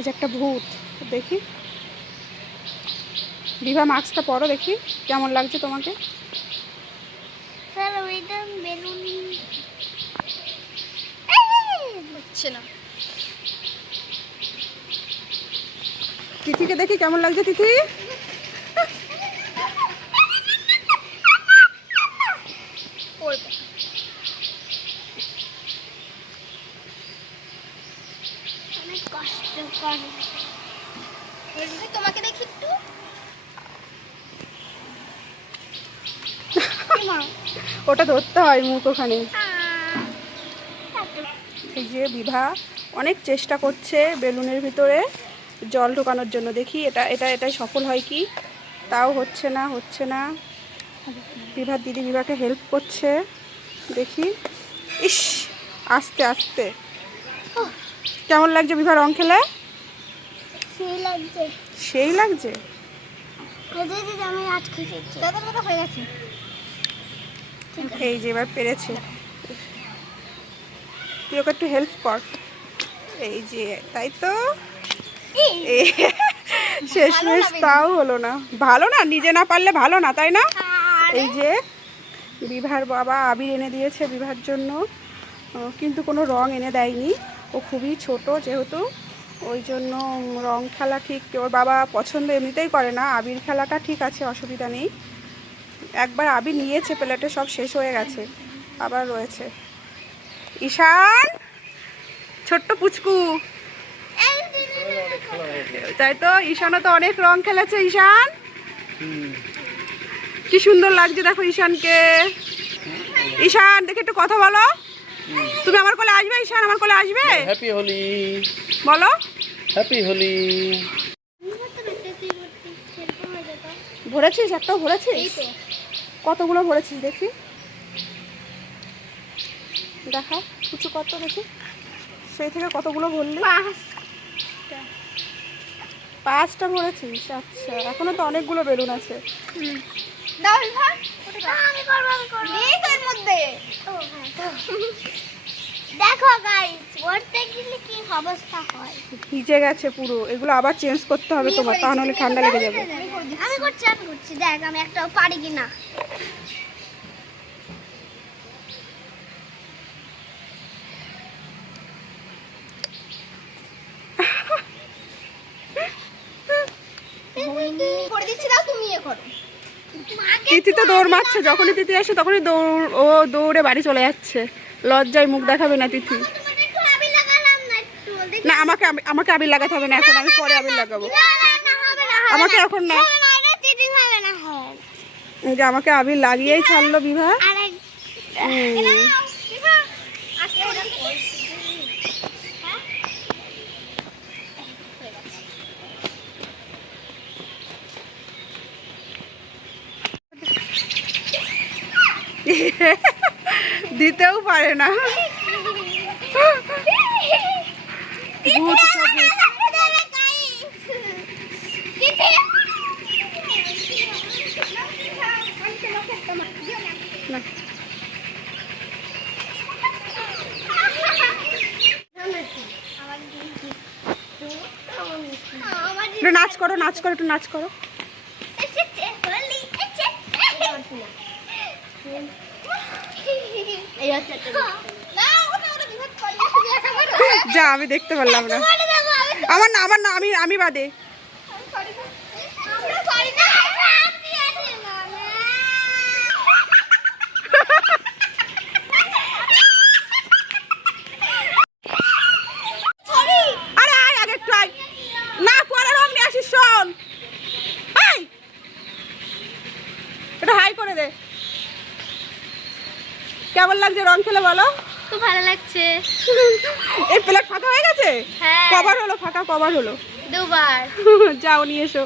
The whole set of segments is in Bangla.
এই যে একটা ভূত দেখি। বিভা মাস্কটা পরো দেখি কেমন লাগছে তোমাকে? স্যার ওইটা বেলুন। হচ্ছে না। তিথিকে দেখি কেমন লাগছে তিথি পড়বে অনেক কষ্ট করে এমনি তোমাকে দেখি একটু। ওটা ধরতে হয় মুখ ওখানে এই যে বিভা অনেক চেষ্টা করছে বেলুনের ভিতরে জল ঢোকানোর জন্য। দেখি এটা এটা এটাই সফল হয় কি? তাও হচ্ছে না হচ্ছে না। বিভার দিদি বিভাকে হেল্প করছে। দেখি। ইস, আস্তে আস্তে। কেমন লাগছে বিভা রং খেলে? সেই লাগছে। সেই লাগছে? হয়ে এই যে এবার পেরেছে। তুই ওকে একটু হেল্প কর। এই যে তাই তো? শেষমেশ তাও হলো না। ভালো না নিজে না পারলে ভালো না তাই না? এই যে বিভার বাবা আবির এনে দিয়েছে বিভার জন্য। কিন্তু কোনো রং এনে দেয়নি। ও খুবই ছোট যেহেতু। ওই জন্য রং খেলা ঠিক ওর বাবা পছন্দ এমনিতেই করে না। আবির খেলাটা ঠিক আছে, অসুবিধা নেই। একবার আবির নিয়েছে, প্লেটে সব শেষ হয়ে গেছে, আবার রয়েছে। ঈশান! ছোট্ট পুচকু। তাই তো, ঈশানও তো অনেক রং খেলেছে, ঈশান। কি সুন্দর লাগছে দেখো ঈশানকে। ঈশান, দেখে একটু কথা বলো। তুমি আমার কোলে আসবে ঈশান আমার কোলে আসবে? হ্যাপি হোলি বলো। হ্যাপি হোলি ভরেছিস? একটাও ভরেছিস? এই তো। কতগুলো ভরেছিস দেখি। দেখা কিছু কত দেখি। সেই থেকে কতগুলো ভরলি? পাঁচটা। ভরেছিস? আচ্ছা এখনও তো অনেকগুলো বেলুন আছে। দাও বিভা আমি করব আমি করব। নেই তো মধ্যে। দেখো গাইস পড়তে গেলে কি অবস্থা হয়? ভিজে গেছে পুরো। এগুলো আবার চেঞ্জ করতে হবে তোমার তা নাহলে ঠান্ডা লেগে যাবে। আমি করছি আমি করছি দেখ আমি একটাও পারি কিনা। করে দিচ্ছি দাও তুমি ইয়ে করো। তিথি তো দৌড় মারছে যখনই তিথি আসে তখনই দৌড় ও দৌড়ে বাড়ি চলে যাচ্ছে। লজ্জায় মুখ দেখাবে না তিথি না আমাকে আমি- আমাকে আবির লাগাতে হবে না এখন আমি পরে আবির লাগাবো। আমাকে এখন না। যে আমাকে আবির লাগিয়েই ছাড়লো বিভা। আস্তে ওটা কর। হ্যাঁ? দিতেও পারে না। নাচ করো নাচ করো একটু নাচ করো। যা আমি দেখতে পারলাম না। আমার না আমার না আমি আমি বাদে আরে আয় আগে একটু আয় না পরে রং নিয়ে আসিস শোন আয় এটা হাই করে দে কেমন লাগছে রং খেলে বলো খুব লাগছে এই প্লেট ফাঁকা হয়ে গেছে? হ্যাঁ। কবার হলো ফাঁকা কবার হলো? দুবার। যাও নিয়ে এসো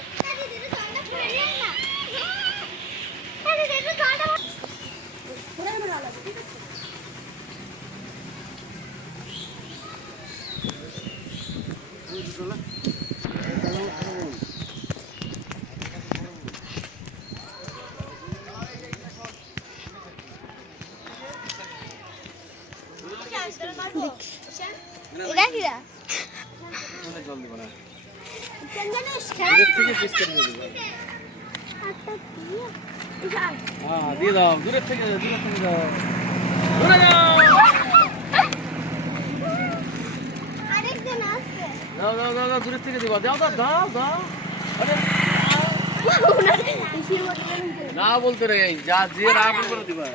এটা কিরা জল দিব না দূরের থেকে পিস করে দিয়ে হ্যাঁ দিয়ে দাও দূরের থেকে দূরের থেকে দাও। দূরে যাও! আরেকজন দাও দাও দাও দাও দূরের থেকে দিবা। দাও দাও দাও দাও। আরে না বলতে রে যা যে না দিবা।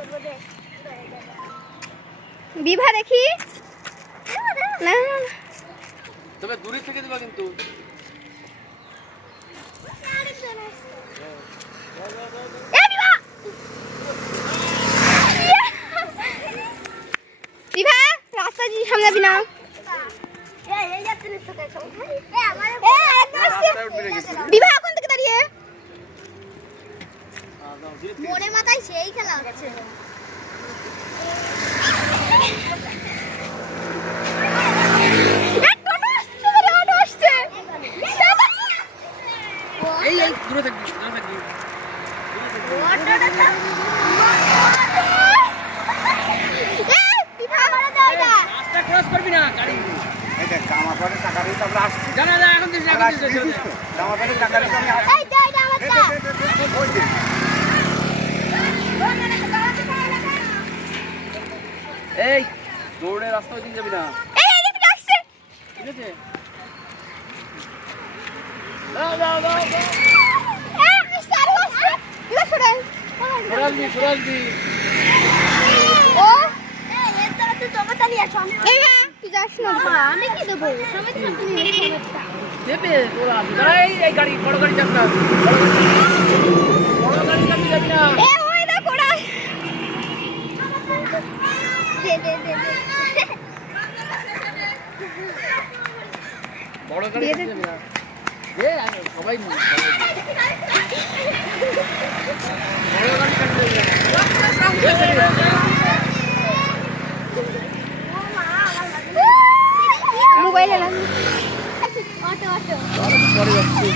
বিভা দেখি। না। তবে দূরের থেকে দিবা কিন্তু। এ বিভা বিভা রাস্তা দিয়ে সামনে যাবি না বিভা এখন থেকে দাঁড়িয়ে হ্যাঁ, দাও দূরের থেকে মোড়ে মাথায় সেই খেলা হচ্ছে এই এই দূরে থাকবি দূরে থাকবি ক্রস করবি না গাড়ি। এটা জামা প্যান্টের টাকা দিয়ে আমরা আসছি। জানা যা এখন দিস এখন দিস দিস জামা প্যান্টের টাকা দিয়ে আমি আসছি। ওই যে, এই দৌড়ে রাস্তা দিন যাবি না। ঠিক আছে দাও দাও দাও দাও আমি কি দেবো? দেবে তোরা এই এই গাড়ি বড় গাড়ি বড় যাবি না। এ ওই দেখো ওরা। দে দে দে দে। বড় গাড়ি যাবি না। সবাই। বড় গাড়ি যাবি না মোবাইলে লাগি অটো অটো পরে যাচ্ছি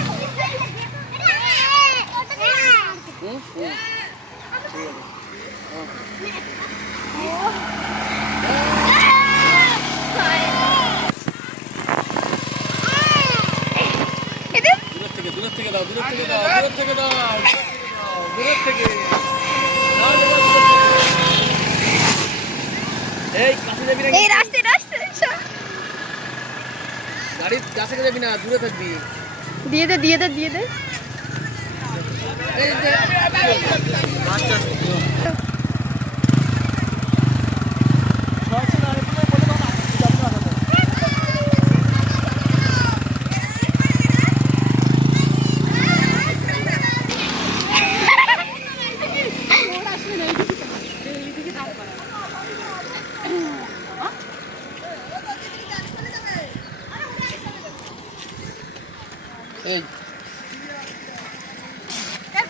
দূরের থেকে দাও দূরের থেকে দাও, দূরের থেকে দাও, দূরের থেকে। এই কাছে যাবি না এই রাস্তায় গাড়ির কাছে যাবি না দূরে থাকবি। দিয়ে দে দিয়ে দে দিয়ে দে।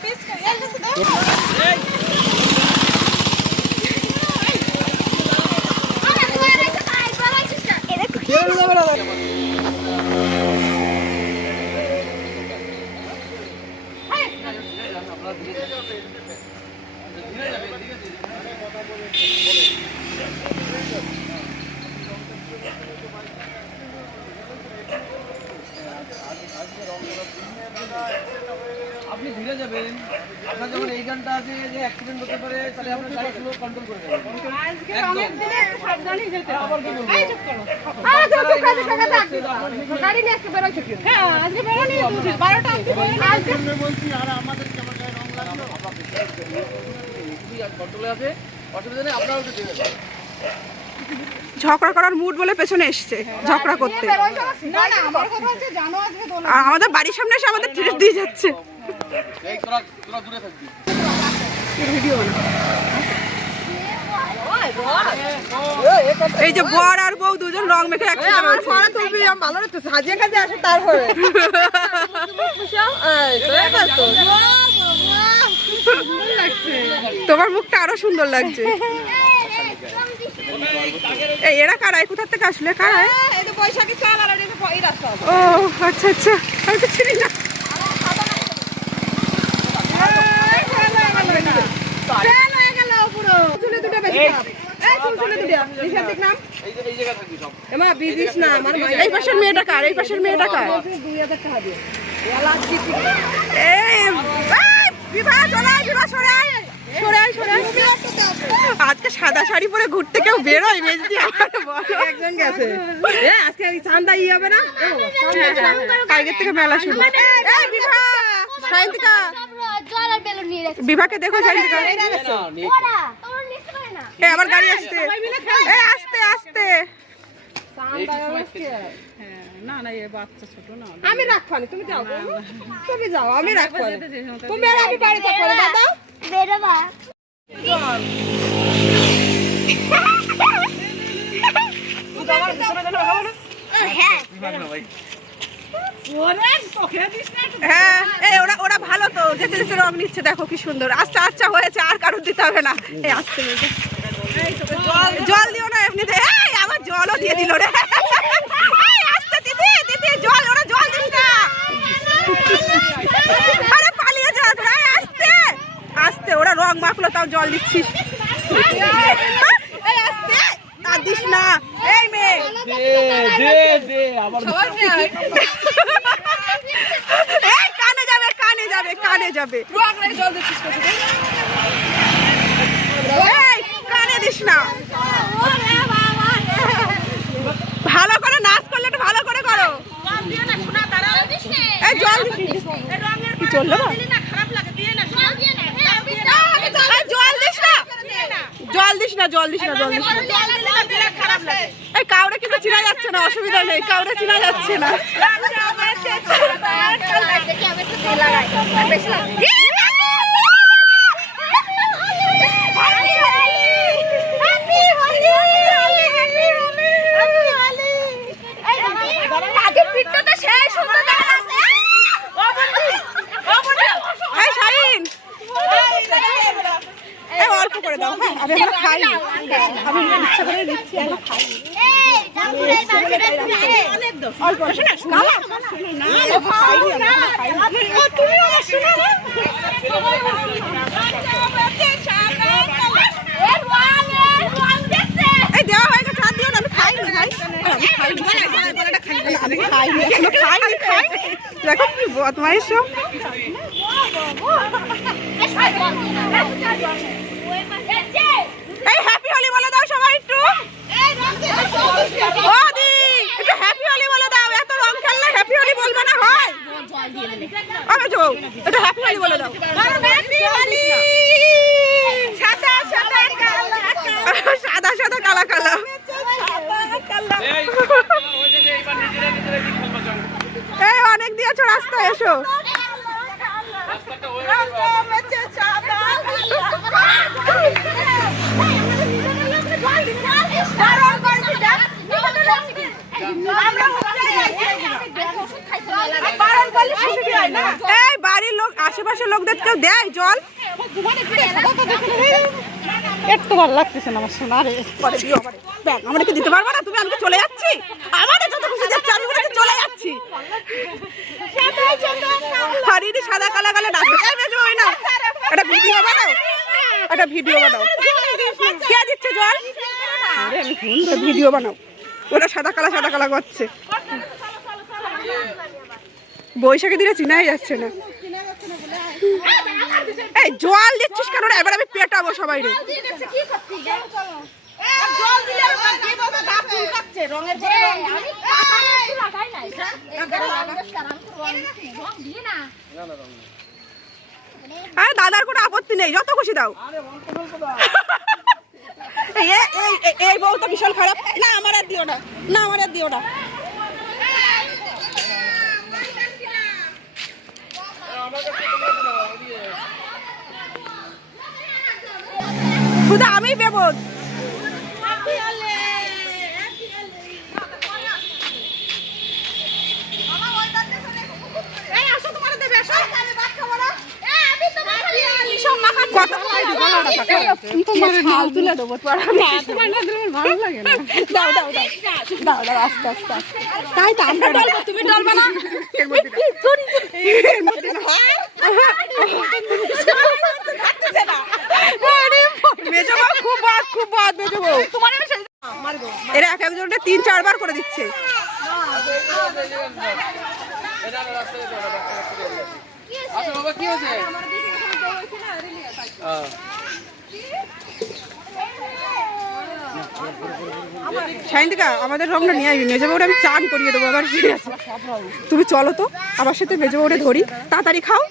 pesca, ya no se. ঝগড়া করার মুড বলে পেছনে এসছে ঝগড়া করতে। আর আমাদের বাড়ির সামনে এসে আমাদের ট্রিট দিয়ে যাচ্ছে। এই তোরা তোরা দূরে থাকবি এই যে বর আর বউ দুজন রং মেখে একসাথে রয়েছে। তোমার মুখটা আরও সুন্দর লাগছে। এই এরা কারা এই কোথা থেকে আসলে কারা ও আচ্ছা আচ্ছা। আমি তো চিনি না। এই পাশের মেয়েটা কার? এই পাশের মেয়েটা। আজকে সাদা শাড়ি পরে ঘুরতে কেউ বেরোয় মেজদি একজন গেছে। আজকে চান্দা ই হবে না? কালকের থেকে মেলা শুরু। বিভাকে দেখো এই আমার গাড়ি আসছে। এই আসতে আসতে। আমি রাখবানি তুমি যাও। তুমি যাও আমি রাখবানি তুমি আর আমি বাড়ি থাকব দাদা। বেরোবা। হ্যাঁ হ্যাঁ ওরা ওরা ভালো তো। যেতে যেতে রং নিচ্ছে দেখো কি সুন্দর। আচ্ছা আচ্ছা হয়েছে আর কারোর দিতে হবে না। এই আসতে। জল দিও না এমনিতে এই আমার জলও দিয়ে দিল রে। এই, আসতে দিদি দিদি জল ওরা জল দিস না। আরে পালিয়ে যা তোরা আসতে। আসতে ওরা রং মাখলো তাও জল দিচ্ছিস। এই আসতে আর দিস না। এই মেয়ে। দে দে আবার এই কানে যাবে কানে যাবে কানে যাবে। এই দিস না। ভালো করে নাচ করলে একটু ভালো করে করো। জল? জল দিস না। জল দিস না, জল দিস এই কাউরে কিন্তু চিনা যাচ্ছে না, অসুবিধা নেই, কাউরে চিনা যাচ্ছে না এই শাহিন এই অল্প করে দাও হ্যাঁ আমি এখনও খাইনি আমি ইচ্ছা করে দিচ্ছি এখনও খাইনি অল্প শোনা কালা না আমি খাইনি আমি এখনও খাইনি তুমি আমার শোনা না এই দেওয়া হয়ে গেছে হাত দিও না আমি খাইনি ভাই আমি খাইনি আমি খাইনি এখনও খাইনি খাইনি দেখো কি বদমাইশ সব এই হ্যাপি হোলি বলে দাও সবাই একটু ও দি একটু হ্যাপি হোলি বলে দাও এত রং খেললে হ্যাপি হোলি বলবে না হয় আমি যাও একটু হ্যাপি হোলি বলে দাও সাদা সাদা কালা কালা এই হয়ে অনেক দিয়েছ রাস্তা এসো হয়ে যাবে এই বাড়ির লোক আশেপাশের লোকদের কেউ দেয় জল? একটু ভালো লাগতেছে না আমার সোনা রে। পরে দিও আমারে ব্যাগ আমাকে দিতে পারবে না? তুমি আমাকে চলে যাচ্ছি? আমারে যত খুশি যাচ্ছে আমি বলেছি চলে যাচ্ছি। হারিয়ে সাদা কালা কালা ডাকবে এই বেজো ওই না একটা ভিডিও বানাও। একটা ভিডিও বানাও। কে দিচ্ছে জল? ভিডিও বানাও ওটা সাদা কালা সাদা কালা করছে। বৈশাখী দিনে চিনাই যাচ্ছে না। এই, জল দিচ্ছিস কেন এবার আমি পেটাবো সবাই আরে, দাদার কোনো আপত্তি নেই। যত খুশি দাও। এই বউ তো ভীষণ খারাপ। না, আমার আর দিও না। না, আমার আর দিও না। শুধু আমি বেবদ তাই খুব খুব এরা এক একজনকে তিন চারবার করে দিচ্ছে কি হয়েছে সাইন্দিকা আমাদের রংটা নিয়ে আসবি মেজে আমি চান করিয়ে দেবো আবার ঠিক আছে তুমি চলো তো আমার সাথে মেজে বউটা ধরি তাড়াতাড়ি খাও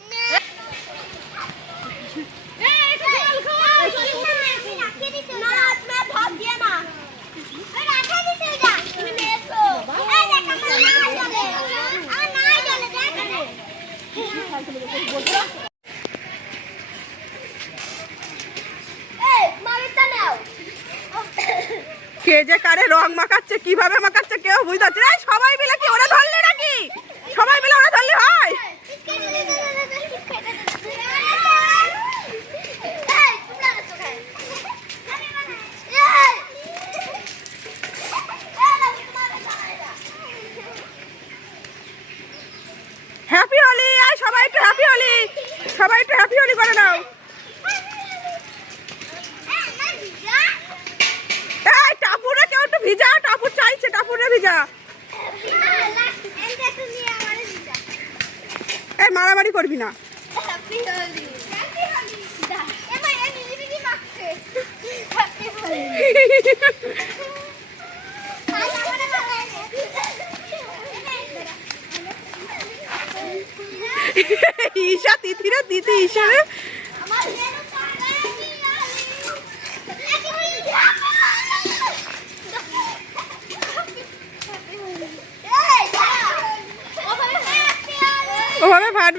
কে যে কারে রং মাখাচ্ছে, কীভাবে মাখাচ্ছে, কেউ বুঝতে না। সবাই মিলে কি ওরা ধরলে নাকি? সবাই মিলে ওরা ধরলে হয়? হ্যাপি হোলি আয় সবাই একটু হ্যাপি হোলি সবাই একটু হ্যাপি হোলি করে নাও এই টাপুরে কেউ একটু ভিজা টাপুর চাইছে এই মারামারি করবি না। ঈশা তিথিরে তিথি ঈশারে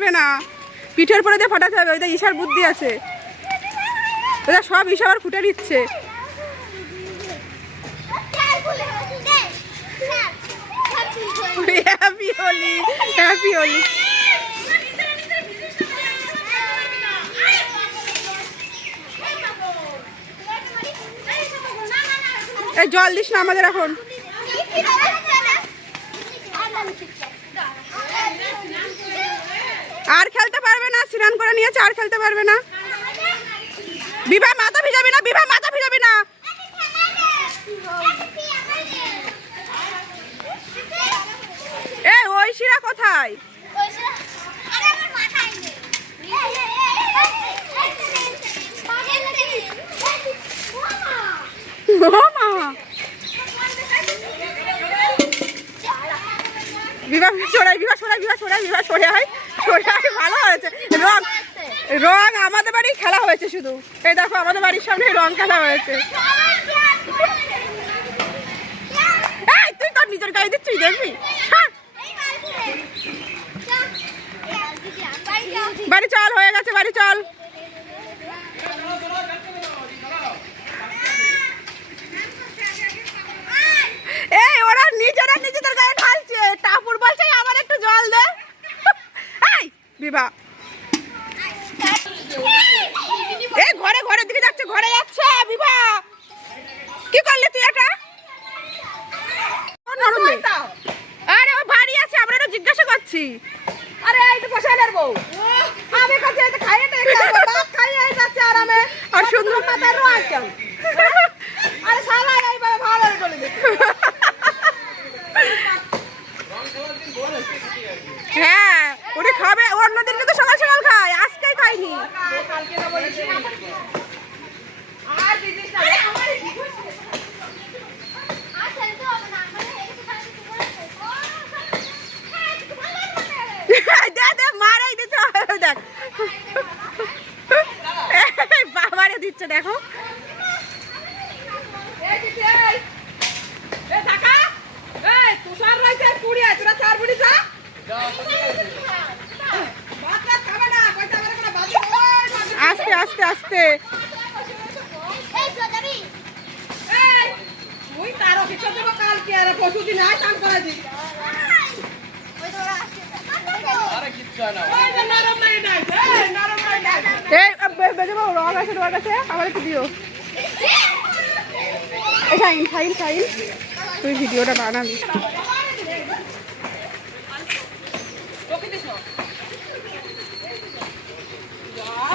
ওভাবে না। পিঠের পরে দিয়ে ফাটাতে হবে ওইটা ঈশার বুদ্ধি আছে। ওটা সব ঈশা আবার ফুটে দিচ্ছে হ্যাপি হ্যাপি জল দিস না আমাদের এখন। আর খেলতে পারবে না স্নান করে নিয়েছে, আর খেলতে পারবে না। বিবাহ মাথা ভিজাবি না বিবাহ মাথা ভিজাবি না। এ, ঐশিরা কোথায় ও মা বিবাহ সরাই বিবাহ সরাই বিবাহ সরাই বিবাহ সরে হয় সরে হয় ভালো হয়েছে রং রং আমাদের বাড়ি খেলা হয়েছে শুধু। এই দেখো, আমাদের বাড়ির সামনে রং খেলা হয়েছে। তুই তোর নিজের গায়ে দিচ্ছিস, দেখবি। বাড়ি চল, হয়ে গেছে, বাড়ি চল। এই, ওরা নিজেরা গায়ে ঢালছে। আমার একটু জল বিভা। এই ঘরে ঘরের দিকে যাচ্ছে ঘরে যাচ্ছে বিভা। কি করলি তুই এটা। আরে ও বাড়ি আছে আমরা এটা জিজ্ঞাসা করছি। আরে এই তো বসে বউ আমি কাছে এটা খাইয়ে তে বাপ খাইয়ে যাচ্ছে আরামে। আর সুন্দর রোয়া কেন আরে শালা এইভাবে ভালো করে দিচ্ছে হ্যাঁ ওটা খাবে অন্যদিন কিন্তু সকাল সকাল খায় আজকেই খাইনি কালকে না বলেছি আর দিদিস না রে আমারই দে দে মারাই দিতে হবে দেখ এই বাবারে দিচ্ছে দেখো। তুষার রইছে কুড়ি আছে তোরা চার বুড়ি যা ভাত রাত খাবে না কইতে আমার কোনো বাজি ওই বাজি আস্তে আস্তে আস্তে। আমার একটু দিও। এই সাইন সাইন সাইন তুই ভিডিওটা বানাবি।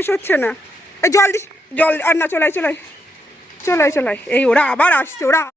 শেষ হচ্ছে না। জল দিস, জল, আর না, চলাই চলাই। চলাই চলাই। এই, ওরা আবার আসছে, ওরা